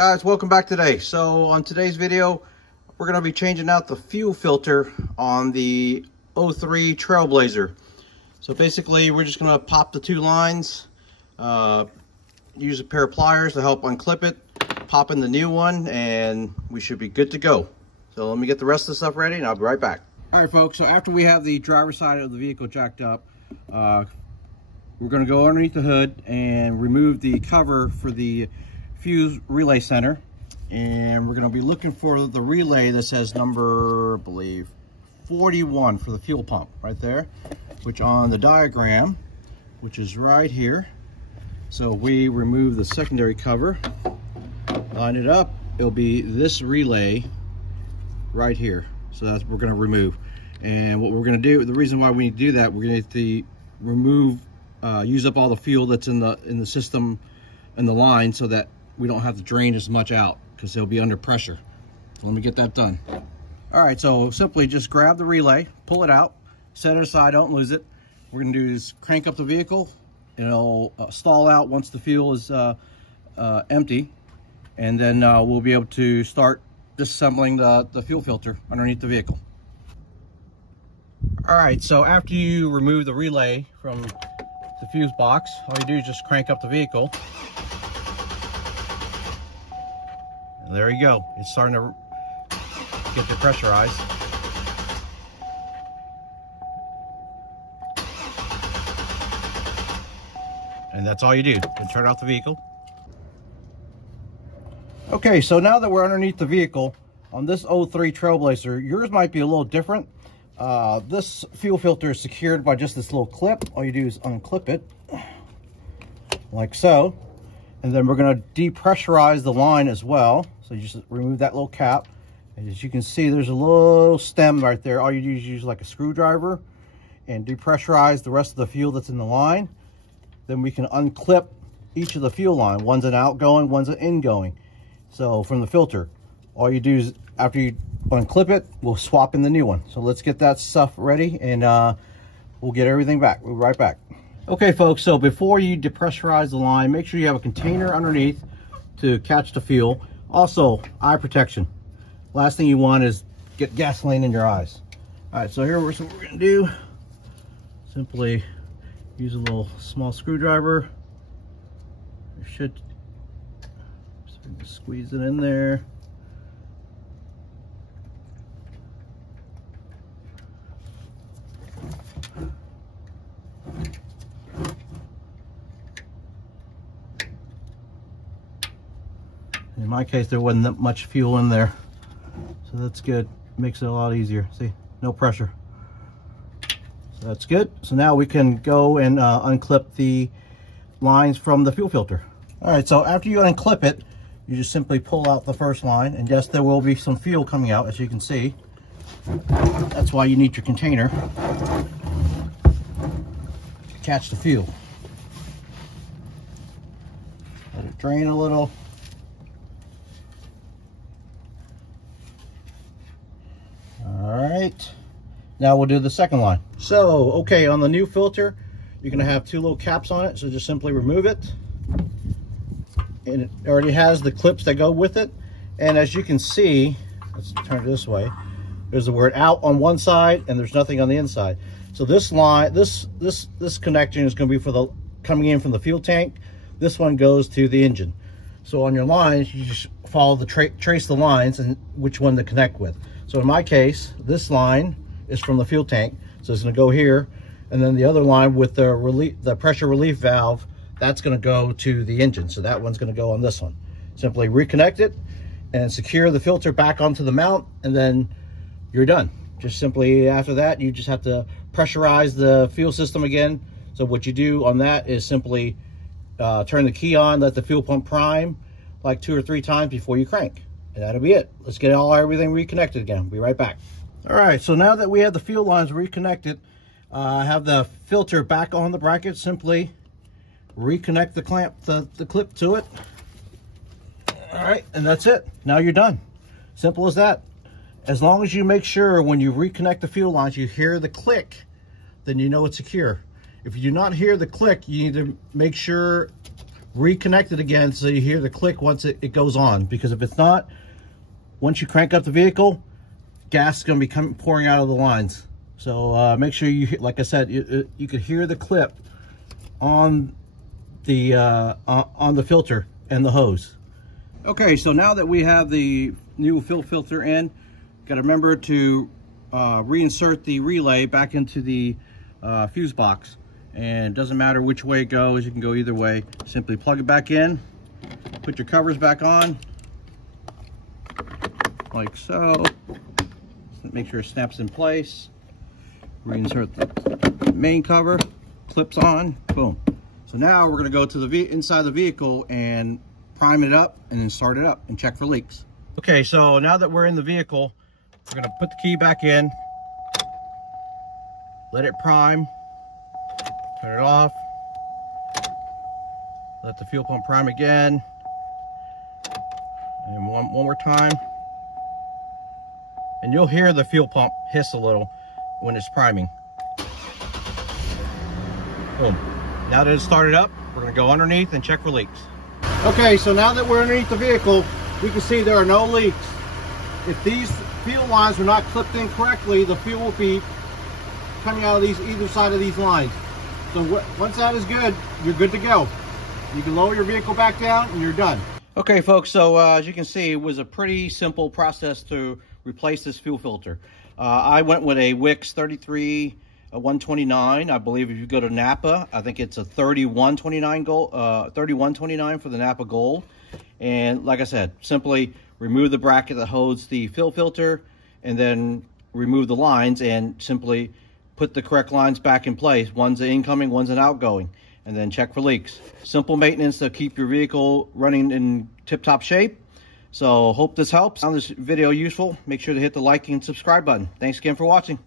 Guys, welcome back today. So on today's video, we're going to be changing out the fuel filter on the 03 Trailblazer. So basically, we're just going to pop the two lines, use a pair of pliers to help unclip it, pop in the new one, and we should be good to go. So let me get the rest of the stuff ready and I'll be right back. All right, folks, so after we have the driver's side of the vehicle jacked up, we're going to go underneath the hood and remove the cover for the fuse relay center, and we're going to be looking for the relay that says number, I believe, 41 for the fuel pump right there, which on the diagram, which is right here. So we remove the secondary cover, line it up, it'll be this relay right here. So that's what we're going to remove. And what we're going to do, the reason why we need to do that, we're going to remove, use up all the fuel that's in the system and the line, so that we don't have to drain as much out because they'll be under pressure. So let me get that done. All right, so simply just grab the relay, pull it out, set it aside, don't lose it. What we're going to do is crank up the vehicle, and it'll stall out once the fuel is empty, and then we'll be able to start disassembling the fuel filter underneath the vehicle. All right, so after you remove the relay from the fuse box, all you do is just crank up the vehicle. And there you go. It's starting to get depressurized. And that's all you do. You turn off the vehicle. Okay, so now that we're underneath the vehicle, on this 03 Trailblazer, yours might be a little different. This fuel filter is secured by just this little clip. All you do is unclip it, like so. And then we're going to depressurize the line as well. So you just remove that little cap. And as you can see, there's a little stem right there. All you do is use like a screwdriver and depressurize the rest of the fuel that's in the line. Then we can unclip each of the fuel line. One's an outgoing, one's an ingoing. So from the filter, all you do is after you unclip it, we'll swap in the new one. So let's get that stuff ready, and we'll get everything back. We'll be right back. Okay, folks, so before you depressurize the line, make sure you have a container underneath to catch the fuel. Also, eye protection. Last thing you want is get gasoline in your eyes. All right, so here's what we're gonna do. Simply use a little small screwdriver. You should squeeze it in there. In my case, there wasn't that much fuel in there, so that's good. Makes it a lot easier. See, no pressure. So that's good. So now we can go and unclip the lines from the fuel filter. All right, so after you unclip it, you just simply pull out the first line, and yes, there will be some fuel coming out, as you can see. That's why you need your container to catch the fuel. Let it drain a little. All right, now we'll do the second line. So, okay, on the new filter, you're gonna have two little caps on it, so just simply remove it. And it already has the clips that go with it. And as you can see, let's turn it this way, there's the word out on one side and there's nothing on the inside. So this line, this connection is gonna be for the coming in from the fuel tank. This one goes to the engine. So on your lines, you just follow the trace the lines and which one to connect with. So in my case, this line is from the fuel tank, so it's going to go here, and then the other line with the pressure relief valve, that's going to go to the engine. So that one's going to go on this one. Simply reconnect it and secure the filter back onto the mount, and then you're done. Just simply after that, you just have to pressurize the fuel system again. So what you do on that is simply turn the key on, let the fuel pump prime like 2 or 3 times before you crank. And that'll be it. Let's get everything reconnected again. Be right back. All right, so now that we have the fuel lines reconnected, I have the filter back on the bracket. Simply reconnect the clamp, the clip to it. All right, and that's it. Now you're done. Simple as that. As long as you make sure when you reconnect the fuel lines, you hear the click, then you know it's secure. If you do not hear the click, you need to make sure reconnect it again so you hear the click once it goes on, because if it's not, once you crank up the vehicle, gas is going to be pouring out of the lines. So make sure you, like I said, you could hear the clip on the filter and the hose. Okay, so now that we have the new fuel filter in, got to remember to reinsert the relay back into the fuse box. And it doesn't matter which way it goes, you can go either way. Simply plug it back in, put your covers back on, like so. Make sure it snaps in place. Reinsert the main cover, clips on, boom. So now we're gonna go to the inside the vehicle and prime it up and then start it up and check for leaks. Okay, so now that we're in the vehicle, we're gonna put the key back in, let it prime, turn it off, let the fuel pump prime again, and one more time. And you'll hear the fuel pump hiss a little when it's priming. Boom. Now that it's started up, we're gonna go underneath and check for leaks. Okay, so now that we're underneath the vehicle, we can see there are no leaks. If these fuel lines are not clipped in correctly, the fuel will be coming out of either side of these lines. So once that is good, you're good to go. You can lower your vehicle back down and you're done. Okay, folks, so as you can see, it was a pretty simple process to replace this fuel filter. I went with a Wix 129. I believe if you go to Napa, I think it's a 3129 gold, 3129 for the Napa Gold. And like I said, simply remove the bracket that holds the fuel filter and then remove the lines and simply put the correct lines back in place. One's an incoming, one's an outgoing, and then check for leaks. Simple maintenance to keep your vehicle running in tip-top shape. So hope this helps. Found this video useful. Make sure to hit the like and subscribe button. Thanks again for watching.